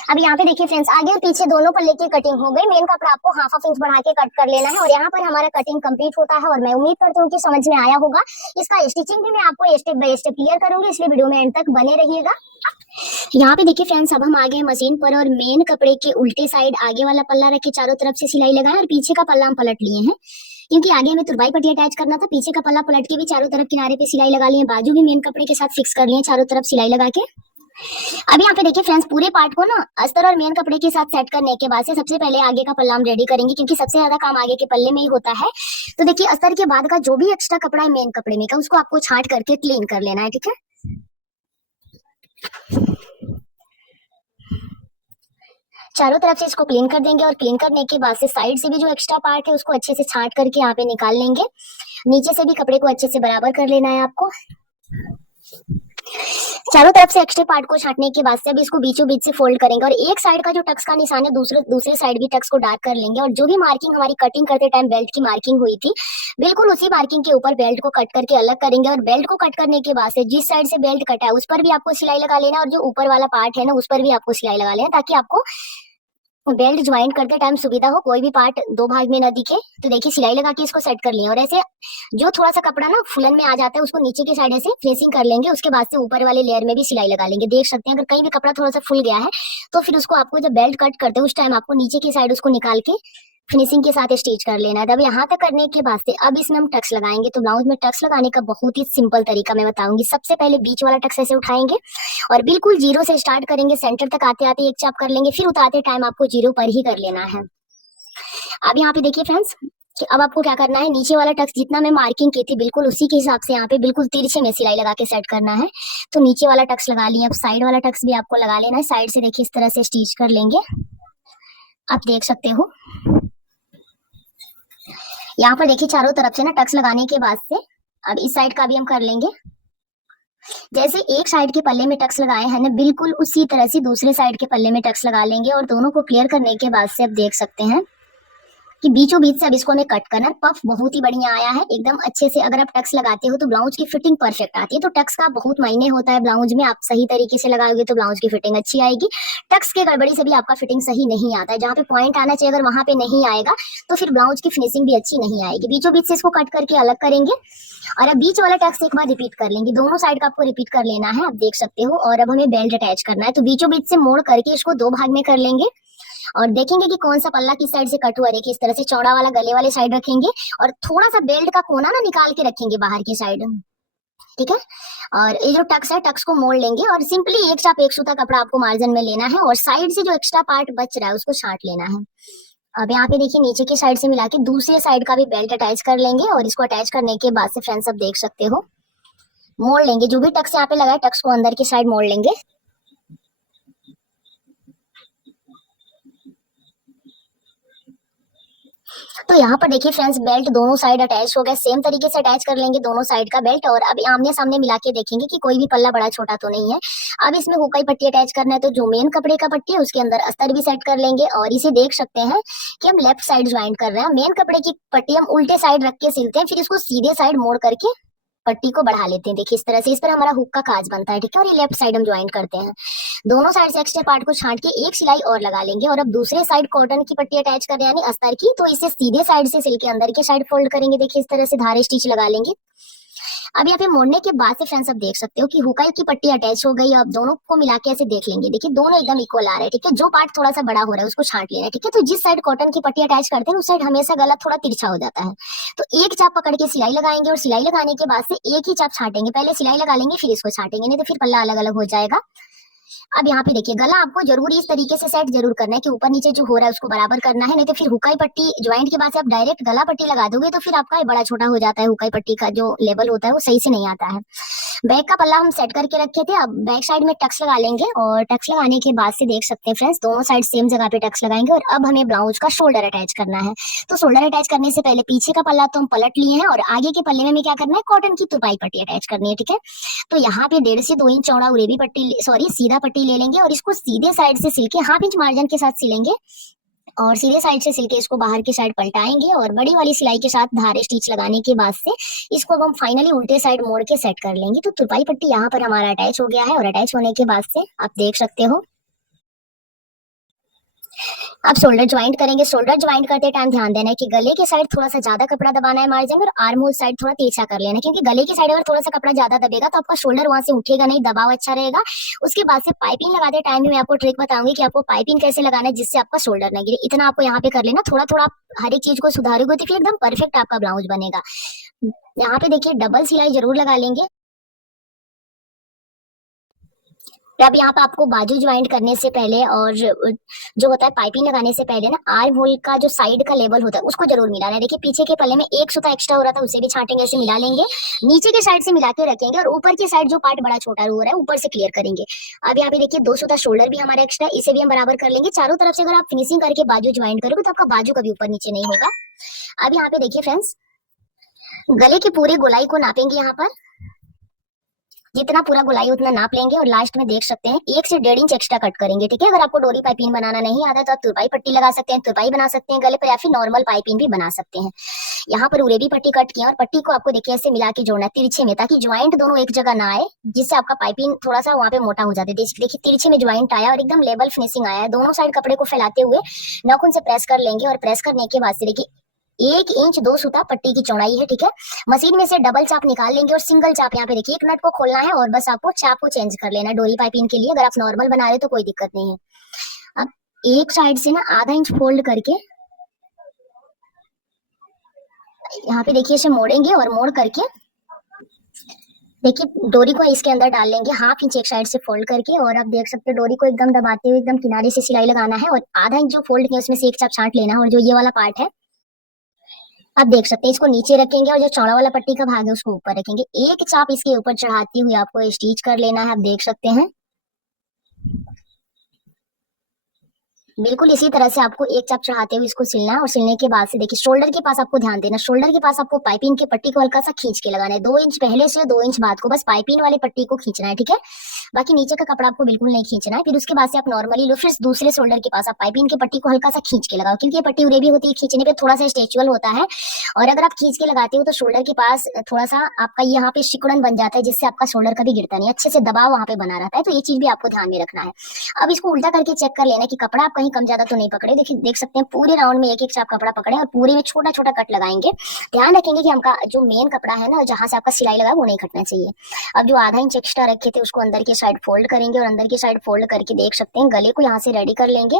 अब यहाँ पे देखिए फ्रेंड्स, आगे और पीछे दोनों पल्ले की कटिंग हो गई। मेन कपड़ा आपको 1/2 इंच बढ़ा के कट कर लेना है, और यहाँ पर हमारा कटिंग कंप्लीट होता है। और मैं उम्मीद करती हूँ कि समझ में आया होगा। इसका स्टिचिंग भी मैं आपको स्टेप बाय स्टेप क्लियर करूंगी, इसलिए वीडियो में एंड तक बने रहिएगा। यहाँ पे देखिए फ्रेंड्स, अब हम आ गए मशीन पर, और मेन कपड़े के उल्टे साइड आगे वाला पल्ला रख के चारों तरफ से सिलाई लगाए, और पीछे का पल्ला हम पलट लिए हैं क्योंकि आगे हमें तुरपाई पट्टी अटैच करना था। पीछे का पल्ला पलट के भी चारों तरफ किनारे पे सिलाई लगा लिए, बाजू भी मेन कपड़े के साथ फिक्स कर लिए चारों तरफ सिलाई लगा के। अब यहाँ पे देखिए फ्रेंड्स, पूरे पार्ट को ना अस्तर और मेन कपड़े के साथ सेट करने के बाद से सबसे पहले आगे का पल्ला हम रेडी करेंगे, क्योंकि सबसे ज्यादा काम आगे के पल्ले में ही होता है। तो देखिए अस्तर के बाद का जो भी एक्स्ट्रा कपड़ा है मेन कपड़े में का, उसको आपको छांट करके क्लीन कर लेना है, ठीक है। चारों तरफ से इसको क्लीन कर देंगे और क्लीन करने के बाद से साइड से भी जो एक्स्ट्रा पार्ट है उसको अच्छे से छांट करके यहाँ पे निकाल लेंगे। नीचे से भी कपड़े को अच्छे से बराबर कर लेना है आपको। चारों तरफ से एक्स्ट्रा पार्ट को छांटने के बाद से अब इसको बीचों बीच से फोल्ड करेंगे और एक साइड का जो टक्स का निशान है दूसरे साइड भी टक्स को डार्क कर लेंगे। और जो भी मार्किंग हमारी कटिंग करते टाइम बेल्ट की मार्किंग हुई थी, बिल्कुल उसी मार्किंग के ऊपर बेल्ट को कट करके अलग करेंगे। और बेल्ट को कट करने के बाद से जिस साइड से बेल्ट कटा है उस पर भी आपको सिलाई लगा लेना, और जो ऊपर वाला पार्ट है ना उस पर भी आपको सिलाई लगा लेना, ताकि आपको बेल्ट ज्वाइन करते टाइम सुविधा हो, कोई भी पार्ट दो भाग में न दिखे। तो देखिए सिलाई लगा के इसको सेट कर लिया। और ऐसे जो थोड़ा सा कपड़ा ना फुलन में आ जाता है उसको नीचे की साइड ऐसे फिनिशिंग कर लेंगे। उसके बाद से ऊपर वाले लेयर में भी सिलाई लगा लेंगे। देख सकते हैं अगर कहीं भी कपड़ा थोड़ा सा फुल गया है तो फिर उसको आपको जब बेल्ट कट करते हैं उस टाइम आपको नीचे की साइड उसको निकाल के फिनिशिंग के साथ स्टिच कर लेना है। अब यहाँ तक करने के बाद से अब इसमें हम टक्स लगाएंगे। तो ब्लाउज में टक्स लगाने का बहुत ही सिंपल तरीका मैं बताऊंगी। सबसे पहले बीच वाला टक्स ऐसे उठाएंगे और बिल्कुल जीरो से स्टार्ट करेंगे, सेंटर तक आते आते एक चाप कर लेंगे, फिर उतारते टाइम आपको जीरो पर ही कर लेना है। अब यहाँ पे देखिए फ्रेंड्स कि अब आपको क्या करना है, नीचे वाला टक्स जितना मैं मार्किंग की थी बिल्कुल उसी के हिसाब से यहाँ पे बिल्कुल तिरछे में सिलाई लगा के सेट करना है। तो नीचे वाला टक्स लगा लिया। अब साइड वाला टक्स भी आपको लगा लेना है। साइड से देखिए इस तरह से स्टिच कर लेंगे, आप देख सकते हो। यहाँ पर देखिए चारों तरफ से ना टक्स लगाने के बाद से अब इस साइड का भी हम कर लेंगे। जैसे एक साइड के पल्ले में टक्स लगाए हैं ना, बिल्कुल उसी तरह से दूसरे साइड के पल्ले में टक्स लगा लेंगे। और दोनों को क्लियर करने के बाद से अब देख सकते हैं कि बीचों बीच से अब इसको हमें कट करना है। पफ बहुत ही बढ़िया आया है एकदम अच्छे से। अगर आप टक्स लगाते हो तो ब्लाउज की फिटिंग परफेक्ट आती है। तो टक्स का बहुत मायने होता है ब्लाउज में। आप सही तरीके से लगाओगे तो ब्लाउज की फिटिंग अच्छी आएगी। टक्स के गड़बड़ी से भी आपका फिटिंग सही नहीं आता है। जहाँ पे पॉइंट आना चाहिए अगर वहां पे नहीं आएगा तो फिर ब्लाउज की फिनिशिंग भी अच्छी नहीं आएगी। बीचों बीच से इसको कट करके अलग करेंगे और अब बीच वाला टक्स एक बार रिपीट कर लेंगे। दोनों साइड का आपको रिपीट कर लेना है, आप देख सकते हो। और अब हमें बेल्ट अटैच करना है। तो बीचों बीच से मोड़ करके इसको दो भाग में कर लेंगे और देखेंगे कि कौन सा पल्ला किस साइड से कट हुआ। देखिए इस तरह से चौड़ा वाला गले वाले साइड रखेंगे और थोड़ा सा बेल्ट का कोना ना निकाल के रखेंगे बाहर की साइड, ठीक है। और ये जो टक्स है टक्स को मोड़ लेंगे और सिंपली एक चाप एक सूता कपड़ा आपको मार्जिन में लेना है और साइड से जो एक्स्ट्रा पार्ट बच रहा है उसको छांट लेना है। अब यहाँ पे देखिए नीचे की साइड से मिला के दूसरे साइड का भी बेल्ट अटैच कर लेंगे। और इसको अटैच करने के बाद से फ्रेंड्स अब देख सकते हो मोड़ लेंगे। जो भी टक्स यहाँ पे लगा है टक्स को अंदर की साइड मोड़ लेंगे। तो यहाँ पर देखिए फ्रेंड्स बेल्ट दोनों साइड अटैच हो गया। सेम तरीके से अटैच कर लेंगे दोनों साइड का बेल्ट। और अब आमने सामने मिला के देखेंगे कि कोई भी पल्ला बड़ा छोटा तो नहीं है। अब इसमें हुकाई पट्टी अटैच करना है। तो जो मेन कपड़े का पट्टी है उसके अंदर अस्तर भी सेट कर लेंगे। और इसे देख सकते हैं कि हम लेफ्ट साइड ज्वाइन कर रहे हैं। मेन कपड़े की पट्टी हम उल्टे साइड रख के सिलते हैं, फिर इसको सीधे साइड मोड़ करके पट्टी को बढ़ा लेते हैं। देखिए इस तरह से, इस पर हमारा हुक का काज बनता है, ठीक है। और ये लेफ्ट साइड हम ज्वाइन करते हैं। दोनों साइड से एक्स्ट्रा पार्ट को छांट के एक सिलाई और लगा लेंगे। और अब दूसरे साइड कॉटन की पट्टी अटैच कर रहे हैं यानी अस्तर की। तो इसे सीधे साइड से सिल के अंदर के साइड फोल्ड करेंगे। देखिए इस तरह से धारे स्टिच लगा लेंगे। अब यहाँ पे मोड़ने के बाद से फ्रेंड्स आप देख सकते हो कि हुकाई की पट्टी अटैच हो गई। अब दोनों को मिला के ऐसे देख लेंगे। देखिए दोनों एकदम इक्वल आ रहे हैं, ठीक है। जो पार्ट थोड़ा सा बड़ा हो रहा है उसको छांट लेना है, ठीक है। तो जिस साइड कॉटन की पट्टी अटैच करते हैं उस साइड हमेशा गला थोड़ा तिरछा हो जाता है। तो एक चाप पकड़ के सिलाई लगाएंगे और सिलाई लगाने के बाद से एक ही चाप छाटेंगे। पहले सिलाई लगा लेंगे फिर इसको छाटेंगे, नहीं तो फिर पल्ला अलग अलग हो जाएगा। अब यहाँ पे देखिए गला आपको जरूर इस तरीके से सेट जरूर करना है कि ऊपर नीचे जो हो रहा है उसको बराबर करना है, नहीं तो फिर हुकाई पट्टी ज्वाइंट के बाद से आप डायरेक्ट गला पट्टी लगा दोगे तो फिर आपका बड़ा छोटा हो जाता है। हुकाई पट्टी का जो लेवल होता है वो सही से नहीं आता है। बैक का पल्ला हम सेट करके रखे थे। अब बैक साइड में टक्स लगा लेंगे और टक्स लगाने के बाद से देख सकते हैं फ्रेंड्स दोनों साइड सेम जगह पे टक्स लगाएंगे। और अब हमें ब्लाउज का शोल्डर अटैच करना है। तो शोल्डर अटैच करने से पहले पीछे का पल्ला तो हम पलट लिए हैं और आगे के पल्ले में हमें क्या करना है, कॉटन की तुरपाई पट्टी अटैच करनी है, ठीक है। तो यहाँ पे 1.5 से 2 इंच चौड़ा उरेबी पट्टी सीधा पट्टी ले लेंगे और इसको सीधे साइड से सिल के 1/2 इंच मार्जिन के साथ सिलेंगे। और सीधे साइड से सिलके इसको बाहर की साइड पलटाएंगे और बड़ी वाली सिलाई के साथ धारे स्टिच लगाने के बाद से इसको अब हम फाइनली उल्टे साइड मोड़ के सेट कर लेंगे। तो तुरपाई पट्टी यहाँ पर हमारा अटैच हो गया है। और अटैच होने के बाद से आप देख सकते हो अब शोल्डर ज्वाइंट करेंगे। शोल्डर ज्वाइंट करते टाइम ध्यान देना है कि गले के साइड थोड़ा सा ज्यादा कपड़ा दबाना है मार्जिन में और आर्म होल साइड थोड़ा तिरछा कर लेना है, क्योंकि गले की साइड अगर थोड़ा सा कपड़ा ज्यादा दबेगा तो आपका शोल्डर वहां से उठेगा नहीं, दबाव अच्छा रहेगा। उसके बाद से पाइपिंग लगाते टाइम भी मैं आपको ट्रिक बताऊंगी कि आपको पाइपिंग कैसे लगाना है जिससे आपका शोल्डर न गिरे। इतना आपको यहाँ पे कर लेना। थोड़ा थोड़ा आप हर एक चीज को सुधारोगे तो फिर एकदम परफेक्ट आपका ब्लाउज बनेगा। यहाँ पे देखिए डबल सिलाई जरूर लगा लेंगे। अब यहाँ पे आपको बाजू ज्वाइंट करने से पहले और जो होता है पाइपिंग लगाने से पहले ना आर्म होल का जो साइड का लेवल होता है उसको जरूर मिलाना है। देखिए पीछे के पल्ले में एक सूता एक्स्ट्रा हो रहा था, उसे भी छाटेंगे, ऐसे मिला लेंगे, नीचे के साइड से मिला के रखेंगे और ऊपर की साइड जो पार्ट बड़ा छोटा हो रहा है ऊपर से क्लियर करेंगे। अब यहाँ पे देखिए 2 सूता शोल्डर भी हमारा एक्स्ट्रा, इसे भी हम बराबर कर लेंगे। चारों तरफ से अगर आप फिनिशिंग करके बाजू ज्वाइंट करोगे तो आपका बाजू कभी ऊपर नीचे नहीं होगा। अब यहाँ पे देखिए फ्रेंड्स, गले की पूरी गोलाई को नापेंगे। यहाँ पर जितना पूरा गोलाई उतना नाप लेंगे और लास्ट में देख सकते हैं 1 से 1.5 इंच एक्स्ट्रा कट करेंगे। ठीक है, अगर आपको डोरी पाइपिंग बनाना नहीं आता तो आप तुरपाई पट्टी लगा सकते हैं, तुरपाई बना सकते हैं गले पर, या फिर नॉर्मल पाइपिंग भी बना सकते हैं। यहाँ पर उरे भी पट्टी कट किया और पट्टी को आपको देखिए ऐसे मिला के जोड़ना है तिरछे में, ताकि ज्वाइंट दोनों एक जगह ना आए, जिससे आपका पाइपिंग थोड़ा सा वहाँ पे मोटा हो जाता है। देखिए तिरछे में ज्वाइंट आया और एकदम लेवल फिनिशिंग आया है। दोनों साइड कपड़े को फैलाते हुए नाखून से प्रेस कर लेंगे और प्रेस करने के बाद से देखिए 1 इंच 2 सूता पट्टी की चौड़ाई है। ठीक है, मशीन में से डबल चाप निकाल लेंगे और सिंगल चाप यहाँ पे देखिए एक नट को खोलना है और बस आपको चाप को चेंज कर लेना है डोरी पाइपिंग के लिए। अगर आप नॉर्मल बना रहे हो तो कोई दिक्कत नहीं है। अब एक साइड से ना आधा इंच फोल्ड करके यहाँ पे देखिए इसे मोड़ेंगे और मोड़ करके देखिए डोरी को इसके अंदर डाल लेंगे 1/2 इंच एक साइड से फोल्ड करके। और आप देख सकते हो डोरी को एकदम दबाते हुए एकदम किनारे से सिलाई लगाना है और आधा इंच जो फोल्ड किया उसमें से एक चाप छांट लेना है। और जो ये वाला पार्ट है आप देख सकते हैं, इसको नीचे रखेंगे और जो चौड़ा वाला पट्टी का भाग है उसको ऊपर रखेंगे। एक चाप इसके ऊपर चढ़ाते हुए आपको स्टिच कर लेना है। आप देख सकते हैं बिल्कुल इसी तरह से आपको एक चाप चढ़ाते हुए इसको सिलना है। और सिलने के बाद से देखिए शोल्डर के पास आपको ध्यान देना, शोल्डर के पास आपको पाइपिंग के पट्टी को हल्का सा खींच के लगाना है। 2 इंच पहले से 2 इंच बाद को बस पाइपिंग वाली पट्टी को खींचना है। ठीक है, बाकी नीचे का कपड़ा आपको बिल्कुल नहीं खींचना है। फिर उसके बाद से आप नॉर्मली लो, फिर दूसरे शोल्डर के पास आप पाइपिंग की पट्टी को हल्का सा खींच के लगाओ, क्योंकि ये पट्टी उरे भी होती है, खींचने पे थोड़ा सा स्ट्रेचुअल होता है। और अगर आप खींच के लगाते हो तो शोल्डर के पास थोड़ा सा आपका यहाँ पे सिकुड़न बन जाता है, जिससे आपका शोल्डर कभी गिरता नहीं, अच्छे से दबाव वहां पे बना रहता है। तो ये चीज भी आपको ध्यान में रखना है। अब इसको उल्टा करके चेक कर लेना कि कपड़ा आप कहीं कम ज्यादा तो नहीं पकड़े। देखिए देख सकते हैं पूरे राउंड में एक एक चाप कपड़ा पकड़े और पूरे में छोटा छोटा कट लगाएंगे। ध्यान रखेंगे कि हमका जो मेन कपड़ा है ना, जहां से आपका सिलाई लगा वो नहीं कटना चाहिए। अब जो आधा इंच एक्स्ट्रा रखे थे उसको अंदर की साइड फोल्ड करेंगे और अंदर की साइड फोल्ड करके देख सकते हैं गले को यहाँ से रेडी कर लेंगे,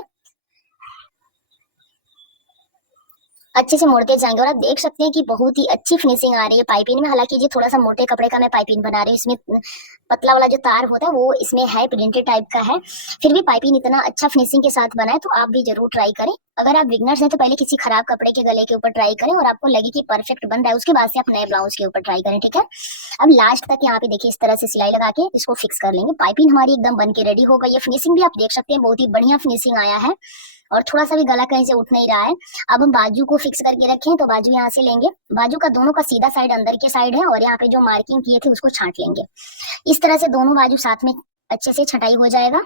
अच्छे से मोड़ते जाएंगे। और आप देख सकते हैं कि बहुत ही अच्छी फिनिशिंग आ रही है पाइपिंग में। हालांकि ये थोड़ा सा मोटे कपड़े का मैं पाइपिंग बना रही हूँ, इसमें पतला वाला जो तार होता है वो इसमें है, प्रिंटेड टाइप का है। फिर भी पाइपिंग इतना अच्छा फिनिशिंग के साथ बना है, तो आप भी जरूर ट्राई करें। अगर आप बिगनर्स हैं तो पहले किसी खराब कपड़े के गले के ऊपर ट्राई करें और आपको लगे कि परफेक्ट बन रहा है, उसके बाद से आप नए ब्लाउज के ऊपर ट्राई करें। ठीक है, अब लास्ट तक यहाँ पे देखिए इस तरह से सिलाई लगा के इसको फिक्स कर लेंगे। पाइपिंग हमारी एकदम बन के रेडी हो गई है। फिनिशिंग भी आप देख सकते हैं बहुत ही बढ़िया फिनिशिंग आया है और थोड़ा सा भी गला कहीं से उठ नहीं रहा है। अब हम बाजू को फिक्स करके रखें तो बाजू यहाँ से लेंगे, बाजू का दोनों का सीधा साइड अंदर के साइड है और यहाँ पे जो मार्किंग किए थे उसको छांट लेंगे। इस तरह से दोनों बाजू साथ में अच्छे से छटाई हो जाएगा।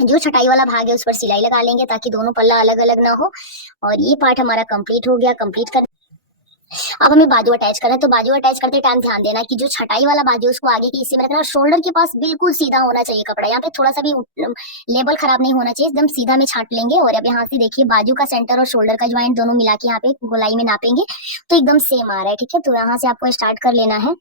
जो छटाई वाला भाग है उस पर सिलाई लगा लेंगे ताकि दोनों पल्ला अलग अलग ना हो। और ये पार्ट हमारा कंप्लीट हो गया। कंप्लीट कर अब हमें बाजू अटैच करना है, तो बाजू अटैच करते टाइम ध्यान देना कि जो छटाई वाला बाजू उसको आगे के हिस्से में रखना और शोल्डर के पास बिल्कुल सीधा होना चाहिए कपड़ा। यहाँ पे थोड़ा सा भी लेबल खराब नहीं होना चाहिए, एकदम सीधा में छाट लेंगे। और अब यहाँ से देखिए बाजू का सेंटर और शोल्डर का ज्वाइंट दोनों मिला के यहाँ पे गोलाई में नापेंगे तो एकदम सेम आ रहा है। ठीक है, तो यहाँ से आपको स्टार्ट कर लेना है।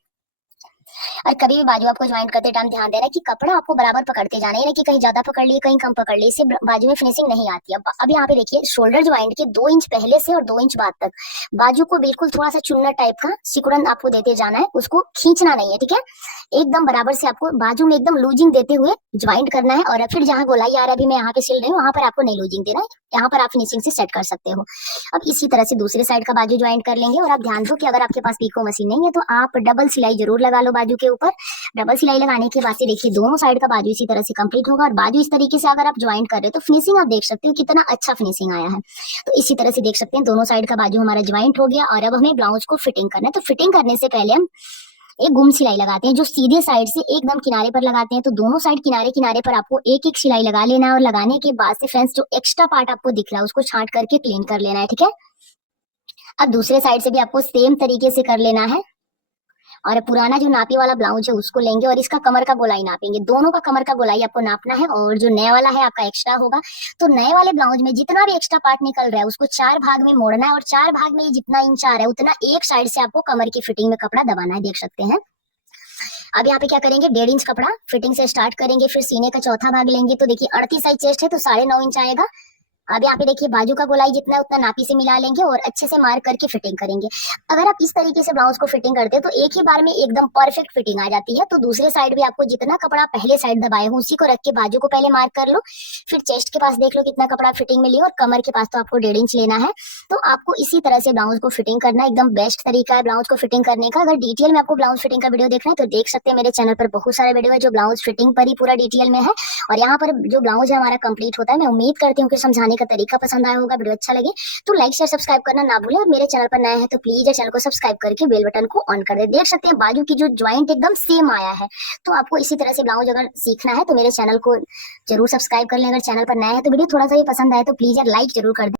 और कभी भी बाजू आपको ज्वाइंट करते टाइम ध्यान देना कि कपड़ा आपको बराबर पकड़ते जाना है, कि कहीं ज्यादा पकड़ लिए कहीं कम पकड़ लिए, इससे बाजू में फिनिशिंग नहीं आती। अब यहाँ पे देखिए शोल्डर ज्वाइंट के 2 इंच पहले से और 2 इंच बाद तक बाजू को बिल्कुल थोड़ा सा चुन्नट टाइप का सिकुड़न आपको देते जाना है, उसको खींचना नहीं है। ठीक है, एकदम बराबर से आपको बाजू में एकदम लूजिंग देते हुए ज्वाइंट करना है। और फिर जहाँ गोलाई आ रहा है, अभी मैं यहाँ पे सिल रही हूँ, वहां पर आपको नहीं लूजिंग देना है, यहाँ पर आप फिनिशिंग से सेट कर सकते हो। अब इसी तरह से दूसरे साइड का बाजू ज्वाइंट कर लेंगे। और आप ध्यान दो कि अगर आपके पास पीको मशीन नहीं है तो आप डबल सिलाई जरूर लगा लो बाजू के ऊपर। डबल सिलाई लगाने के बाद से देखिए दोनों साइड का बाजू इसी तरह से कंप्लीट होगा। और बाजू इस तरीके से अगर आप ज्वाइंट कर रहे हो तो फिनिशिंग आप देख सकते हो कितना अच्छा फिनिशिंग आया है। तो इसी तरह से देख सकते हैं दोनों साइड का बाजू हमारा ज्वाइंट हो गया। और अब हमें ब्लाउज को फिटिंग करना है। तो फिटिंग करने से पहले हम एक गुम सिलाई लगाते हैं, जो सीधे साइड से एकदम किनारे पर लगाते हैं। तो दोनों साइड किनारे किनारे पर आपको एक एक सिलाई लगा लेना है। और लगाने के बाद से फ्रेंड्स जो एक्स्ट्रा पार्ट आपको दिख रहा है उसको छांट करके क्लीन कर लेना है। ठीक है, अब दूसरे साइड से भी आपको सेम तरीके से कर लेना है। और पुराना जो नापी वाला ब्लाउज है उसको लेंगे और इसका कमर का गोलाई नापेंगे। दोनों का कमर का गोलाई आपको नापना है। और जो नया वाला है आपका एक्स्ट्रा होगा, तो नए वाले ब्लाउज में जितना भी एक्स्ट्रा पार्ट निकल रहा है उसको 4 भाग में मोड़ना है। और 4 भाग में जितना इंच आ रहा है उतना एक साइड से आपको कमर की फिटिंग में कपड़ा दबाना है, देख सकते हैं। अब यहाँ पे क्या करेंगे, 1.5 इंच कपड़ा फिटिंग से स्टार्ट करेंगे, फिर सीने का चौथा भाग लेंगे। तो देखिए 38 साइज चेस्ट है तो 9.5 इंच आएगा। अब यहाँ पे देखिए बाजू का गोलाई जितना है उतना नापी से मिला लेंगे और अच्छे से मार्क करके फिटिंग करेंगे। अगर आप इस तरीके से ब्लाउज को फिटिंग करते हैं तो एक ही बार में एकदम परफेक्ट फिटिंग आ जाती है। तो दूसरे साइड भी आपको जितना कपड़ा पहले साइड दबाए हो उसी को रख के बाजू को पहले मार्क कर लो, फिर चेस्ट के पास देख लो कितना कपड़ा फिटिंग में लिया और कमर के पास तो आपको 1.5 इंच लेना है। तो आपको इसी तरह से ब्लाउज को फिटिंग करना एकदम बेस्ट तरीका है ब्लाउज को फिटिंग करने का। अगर डिटेल में आपको ब्लाउज फिटिंग का वीडियो देखना है तो देख सकते हैं, मेरे चैनल पर बहुत सारे वीडियो है जो ब्लाउज फिटिंग पर ही पूरा डिटेल में है। और यहाँ पर जो ब्लाउज है हमारा कंप्लीट होता है। मैं उम्मीद करती हूँ कि समझाने का तरीका पसंद आया होगा, वीडियो अच्छा लगे तो लाइक शेयर सब्सक्राइब करना ना भूलें। और मेरे चैनल पर नया है तो प्लीज चैनल को सब्सक्राइब करके बेल बटन को ऑन कर दे। देख सकते हैं बाजू की जो ज्वाइंट एकदम सेम आया है। तो आपको इसी तरह से ब्लाउज अगर सीखना है तो मेरे चैनल को जरूर सब्सक्राइब कर लें। अगर चैनल पर नया है तो वीडियो थोड़ा सा भी पसंद आए तो प्लीज यार लाइक जरूर कर दें।